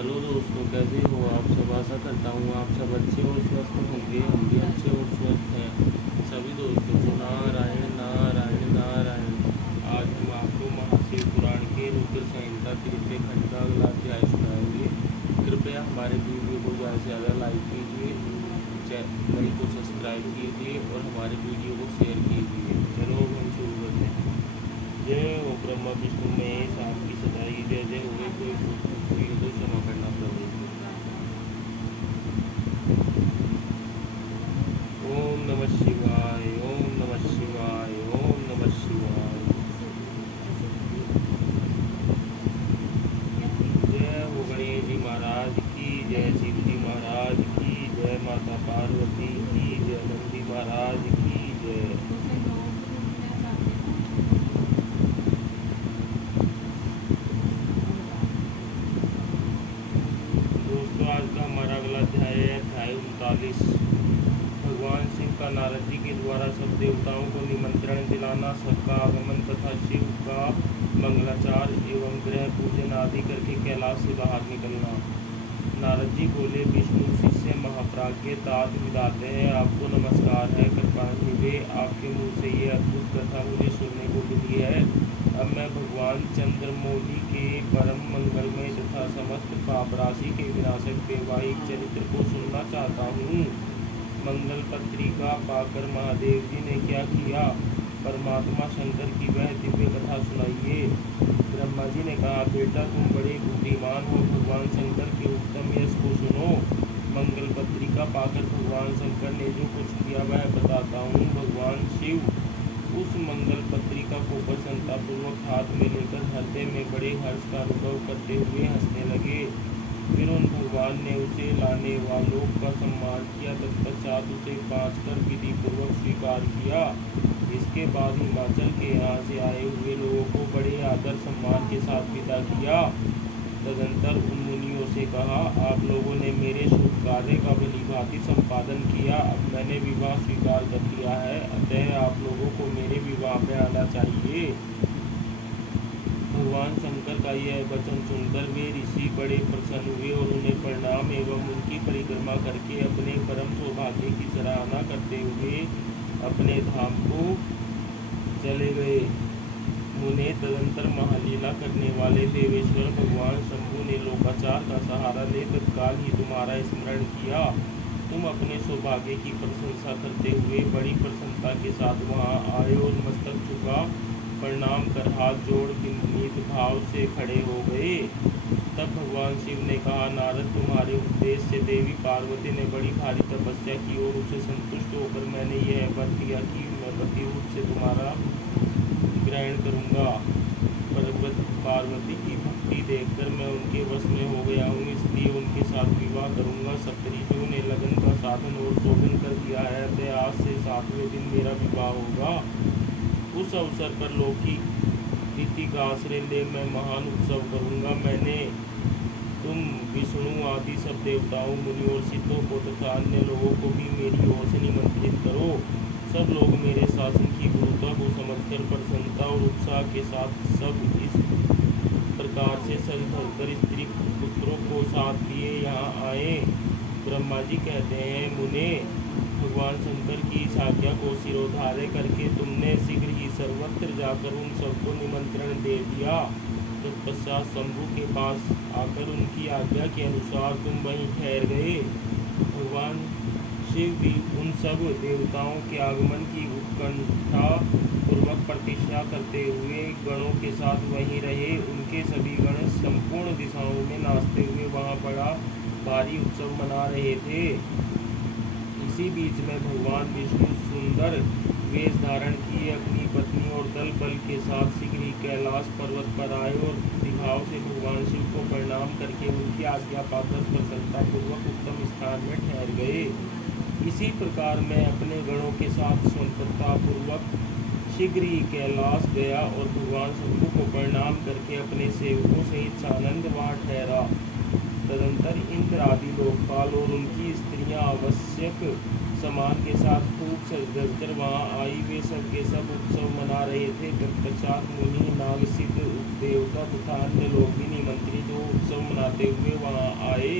Hello दोस्तों, कैसे हो आप सब। आशा करता हूँ आप सब अच्छे और स्वस्थ होंगे। हम भी अच्छे और स्वस्थ हैं। सभी दोस्तों को नारायण नारायण नारायण। आज हम आपको महाशिव पुराण के रुद्र संहिता तृतीय खंड का अगला अध्याय सुनाएंगे। कृपया हमारे वीडियो को ज़्यादा से ज़्यादा लाइक कीजिए, चैनल को सब्सक्राइब कीजिए और हमारे वीडियो को शेयर कीजिए। चलो अब हम शुरू करते हैं। जय हो ब्रह्मा विष्णु महेश, आपकी सदाई जय जय हो। कोई हुई हो तो क्षमा करना प्रभु। ओम नमः शिवाय, ओम नमः शिवाय, ओम नमः शिवाय। जय हो गणेश जी महाराज की जय, शिव जी महाराज की जय, माता पार्वती की जय, नंदी महाराज की जय। दोस्तों आज का हमारा अगला अध्याय है अध्याय 39। भगवान शिव का नारद जी के द्वारा सब देवताओं को निमंत्रण दिलाना, सबका आगमन तथा शिव का मंगलाचार एवं ग्रह पूजन आदि करके कैलाश से बाहर निकलना। नारद जी बोले, विष्णु शिष्य महाप्राज्ञ तात विधाते हैं, आपको नमस्कार है। कृपा निभे आपके मुँह से ये अद्भुत कथा मुझे सुनने को मिली है। अब मैं भगवान चंद्रमौली के परम मंगलमय तथा समस्त पाप राशि के विनाशक वैवाहिक चरित्र को सुनना चाहता हूँ। मंगल पत्रिका पाकर महादेव जी ने क्या किया, परमात्मा शंकर की वह दिव्य कथा सुनाइए। ब्रह्मा जी ने कहा, बेटा तुम बड़े बुद्धिमान हो, भगवान शंकर के उत्तम यश को सुनो। मंगल पत्रिका पाकर भगवान शंकर ने जो कुछ किया वह बताता हूँ। भगवान शिव उस मंगल पत्रिका को प्रसन्नतापूर्वक हाथ में लेकर हृदय में बड़े हर्ष का अनुभव करते हुए हंसने लगे। फिर उन भगवान ने उसे लाने वालों का सम्मान किया, तत्पश्चात उसे पाँच कर विधि पूर्वक स्वीकार किया। इसके बाद हिमाचल के यहाँ से आए हुए लोगों को बड़े आदर सम्मान के साथ विदा किया। तदंतर उन मुनियों से कहा, आप लोगों ने मेरे शुभ कार्य का भलीभांति संपादन किया। अब मैंने विवाह स्वीकार कर लिया है, अतः आप लोगों को मेरे विवाह में आना चाहिए। भगवान शंकर का यह वचन सुनकर वे ऋषि बड़े प्रसन्न हुए और उन्हें प्रणाम एवं उनकी परिक्रमा करके अपने परम सौभाग्य की सराहना करते हुए अपने धाम को चले गए। मुने तदंतर महालीला करने वाले देवेश्वर भगवान शंभु ने लोकाचार का सहारा ले तत्काल ही तुम्हारा स्मरण किया। तुम अपने सौभाग्य की प्रशंसा करते हुए बड़ी प्रसन्नता के साथ वहां आए और मस्तक झुका प्रणाम कर हाथ जोड़ विनीत भाव से खड़े हो गए। तब भगवान शिव ने कहा, नारद तुम्हारे उपदेश से देवी पार्वती ने बड़ी भारी तपस्या की और उसे संतुष्ट होकर मैंने यह वर दिया कि मैं पति रूप से तुम्हारा ग्रहण करूंगा। पार्वती की भक्ति देखकर मैं उनके वश में हो गया हूँ, इसलिए उनके साथ विवाह करूंगा। सप्तऋषियों ने लगन का साधन और शोभन कर दिया है, अतः आज से 7वें दिन मेरा विवाह होगा। उस अवसर पर लौकिक रीति का आश्रय ले मैं महान उत्सव करूंगा। मैंने तुम विष्णु आदि सब देवताओं मुनियों और सिद्धों को तथा अन्य लोगों को भी मेरी ओर से निमंत्रित करो। सब लोग मेरे शासन की गुरुता को समझकर प्रसन्नता और उत्साह के साथ सब इस प्रकार से सज धजकर स्त्री पुत्रों को साथ लिए यहाँ आए। ब्रह्मा जी कहते हैं, मुने भगवान शंकर की इस आज्ञा को सिरोधार्य करके तुमने शीघ्र ही सर्वत्र जाकर उन सबको निमंत्रण दे दिया। तत्पश्चात शंभु के पास आकर उनकी आज्ञा के अनुसार तुम वहीं ठहर गए। भगवान शिव भी उन सब देवताओं के आगमन की उत्कंठा पूर्वक प्रतीक्षा करते हुए गणों के साथ वहीं रहे। उनके सभी गण संपूर्ण दिशाओं में नाचते हुए वहां बड़ा भारी उत्सव मना रहे थे। इसी बीच में भगवान विष्णु सुंदर वेश धारण किए अपनी पत्नी और दल बल के साथ शीघ्र ही कैलाश पर्वत पर आए और भक्तिभाव से भगवान शिव को प्रणाम करके उनकी आज्ञा पाकर प्रसन्नता पूर्वक उत्तम स्थान में ठहर गए। इसी प्रकार मैं अपने गणों के साथ संपन्नता पूर्वक शीघ्र ही कैलाश गया और भगवान शंभु को प्रणाम करके अपने सेवकों सहित सानंद वहाँ ठहरा। तदंतर इंद्र आदि लोकपाल और उनकी स्त्रियां आवश्यक सामान के साथ खूब सज कर वहाँ आई। वे सब के सब उत्सव मना रहे थे। तत्पश्चात मुनि नाग सिद्ध देवता तथा अन्य लोग भी निमंत्रित विष्णु उत्सव मनाते हुए वहां आए।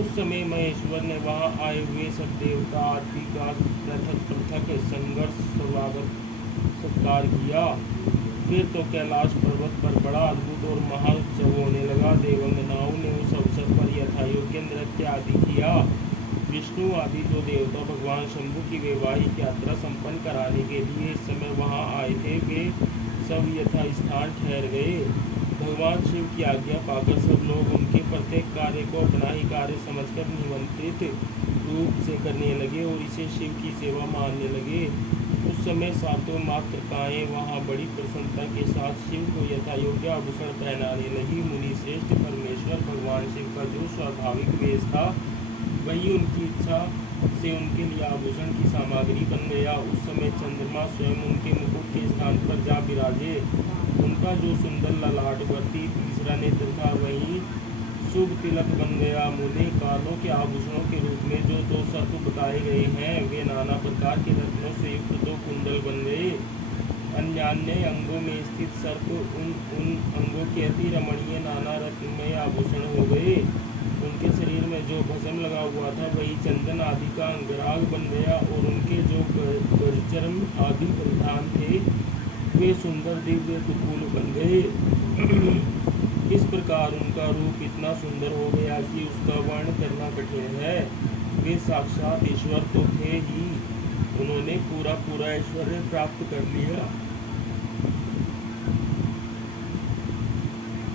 उस समय महेश्वर ने वहां आए हुए सब देवता आदि का पृथक पृथक संघर्ष स्वागत सत्कार किया। फिर तो कैलाश पर्वत पर बड़ा अद्भुत और महान उत्सव होने लगा। देवंगनाओं ने उस अवसर पर यथायोग्य नृत्य आदि किया। विष्णु आदि जो देवता भगवान शंभु की वैवाहिक यात्रा संपन्न कराने के लिए इस समय वहां आए थे, वे सब यथास्थान ठहर गए। भगवान शिव की आज्ञा पाकर सब लोग उनके प्रत्येक कार्य को अपना ही कार्य समझकर निमंत्रित रूप से करने लगे और इसे शिव की सेवा मानने लगे। उस समय सातों मातृकाएं वहां बड़ी प्रसन्नता के साथ शिव को यथायोग्य आभूषण पहनाने लगी। मुनि श्रेष्ठ परमेश्वर भगवान शिव का जो स्वाभाविक वेश था, वही उनकी इच्छा से उनके लिए आभूषण की सामग्री बन गया। उस समय चंद्रमा स्वयं उनके मुकुट के स्थान पर जा विराजे। उनका जो सुंदर ललाटवर्ती तीसरा नेत्र था, वही शुभ तिलक बन गया। मुनि कालों के आभूषणों के रूप में जो दो सर्प बताए गए हैं, वे नाना प्रकार के रत्नों से युक्त दो कुंडल बन गए। अन्य अन्य अंगों में स्थित सर्प उन अंगों के अति रमणीय नाना रत्नमय आभूषण हो गए। उनके शरीर में जो भस्म लगा हुआ था, वही चंदन आदि का अंगराग बन गया और उनके जो गजचर्म आदि परिधान थे, वे सुंदर दिव्य फूल बन गए। इस प्रकार उनका रूप इतना सुंदर हो गया कि उसका वर्णन करना कठिन है। वे साक्षात ईश्वर तो थे ही, उन्होंने पूरा पूरा ऐश्वर्य प्राप्त कर लिया।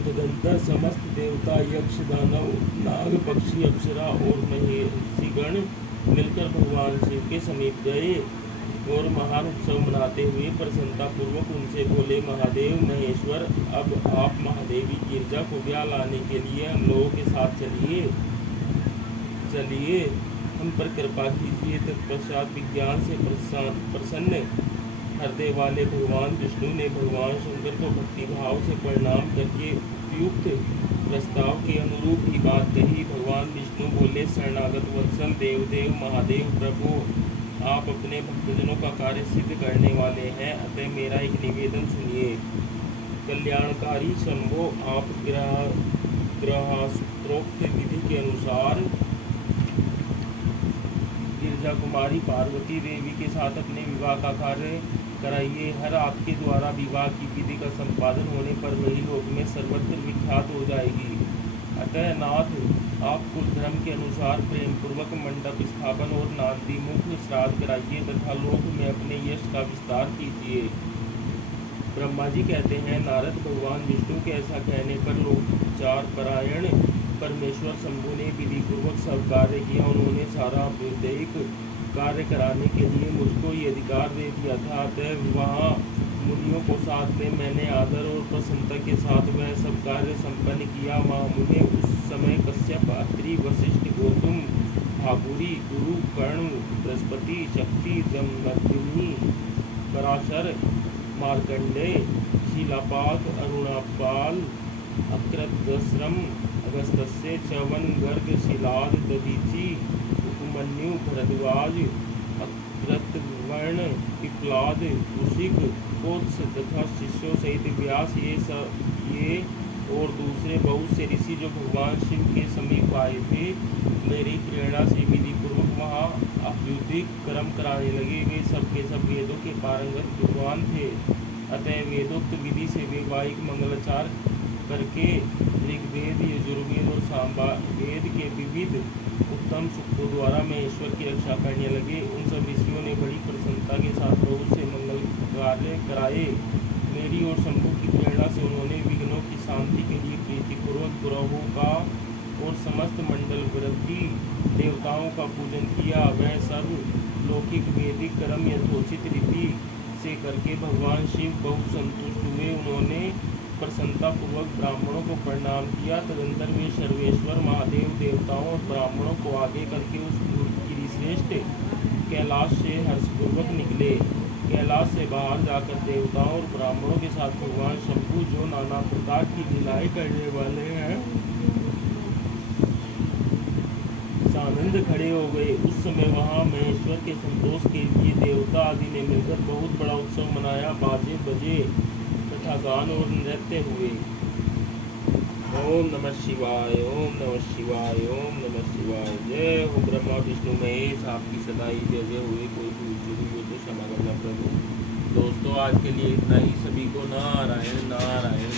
तदंतर समस्त देवता, यक्ष, दानव, नाग, पक्षी, अप्सरा और महिषीगण मिलकर भगवान शिव के समीप गए और महान उत्सव मनाते हुए प्रसन्नता पूर्वक उनसे बोले, महादेव महेश्वर, अब आप महादेवी गिरजा को ब्याह लाने के लिए हम लोगों के साथ चलिए हम पर कृपा कीजिए। तत्पश्चात विज्ञान से प्रसन्न हृदय वाले भगवान विष्णु ने भगवान शंकर को भक्ति भाव से प्रणाम करके उपयुक्त प्रस्ताव के अनुरूप ही बात कही। भगवान विष्णु बोले, शरणागत वत्सल देवदेव महादेव प्रभु, आप अपने भक्तजनों का कार्य सिद्ध करने वाले हैं, अतः मेरा एक निवेदन सुनिए। कल्याणकारी शंभो, आप गृहस्थोक्त विधि के अनुसार गिरजा कुमारी पार्वती देवी के साथ अपने विवाह का कार्य कराइए। हर आपके द्वारा विवाह की विधि का संपादन होने पर वही लोक में सर्वत्र विख्यात हो जाएगी। अतः नाथ, आप कुल धर्म के अनुसार प्रेम पूर्वक मंडप स्थापन और नांदीमुख श्राद्ध कराइए तथा लोक में अपने यश का विस्तार कीजिए। ब्रह्मा जी कहते हैं, नारद, भगवान विष्णु के ऐसा कहने पर लोकोपचार परायण परमेश्वर शंभु ने विधि पूर्वक सब कार्य किया। उन्होंने सारा अभ्युदयिक कार्य कराने के लिए मुझको ये अधिकार दे दिया था। अतः वहाँ मुनियों को साथ में मैंने आदर और प्रसन्नता के साथ वह सब कार्य संपन्न किया। महामुनि उस समय कश्यप, अत्रि, वशिष्ठ, गौतम, भागुरी, गुरु, कर्ण, बृहस्पति, शक्ति, जमदग्नि, पराशर, मार्कंडेय, शिलापाक, अरुणापाल, अक्रतश्रम, अगस्त्य, च्यवन, गर्ग, शिलाद, दधीचि, उपमन्यु, भरद्वाज, अक्रतवर्ण, पिप्लाद, कुशिक, कोत्स तथा शिष्यों सहित व्यास, ये और दूसरे बहुत से ऋषि जो भगवान शिव के समीप आए थे, मेरी प्रेरणा से विधि पूर्वक वहाँ अभ्युदयिक कर्म कराने लगे। वे सब के सब वेदों के पारंगत विद्वान थे। अतः वेदोक्त विधि से वैवाहिक मंगलाचार करके ऋग्वेद, यजुर्वेद और सामवेद के विविध उत्तम सूक्तों द्वारा मैं ईश्वर की रक्षा करने लगे। उन सब ऋषियों ने बड़ी प्रसन्नता के साथ बहुत से मंगल कार्य कराए। मेरी और शंभु की प्रेरणा से उन्होंने विघ्नों की शांति के लिए प्रीतिपूर्वक ग्रहों का और समस्त मंडल वृद्धि देवताओं का पूजन किया। वह सब लौकिक वैदिक कर्म यथोचित रीति से करके भगवान शिव बहुत संतुष्ट हुए। उन्होंने प्रसन्नता पूर्वक ब्राह्मणों को प्रणाम किया। तदंतर वे सर्वेश्वर महादेव देवताओं और ब्राह्मणों को आगे करके उस गिरिश्रेष्ठ कैलाश से हर्षपूर्वक निकले। कैलाश से बाहर जाकर देवताओं और ब्राह्मणों के साथ भगवान शंभु, जो नाना प्रकार की लीलाएं करने वाले हैं, सानंद खड़े हो गए। उस समय वहां महेश्वर के संतोष के लिए देवता आदि ने मिलकर बहुत बड़ा उत्सव मनाया। बाजे बजे तथा गान और नृत्य हुए। ओम नमः शिवाय, ओम नमः शिवाय, ओम नमः शिवाय। जय हो ब्रह्मा विष्णु महेश, आपकी सदाई जय जय हुई। कोई भूल चूक हुई तो क्षमा करना प्रभु। दोस्तों आज के लिए इतना ही। सभी को नारायण नारायण।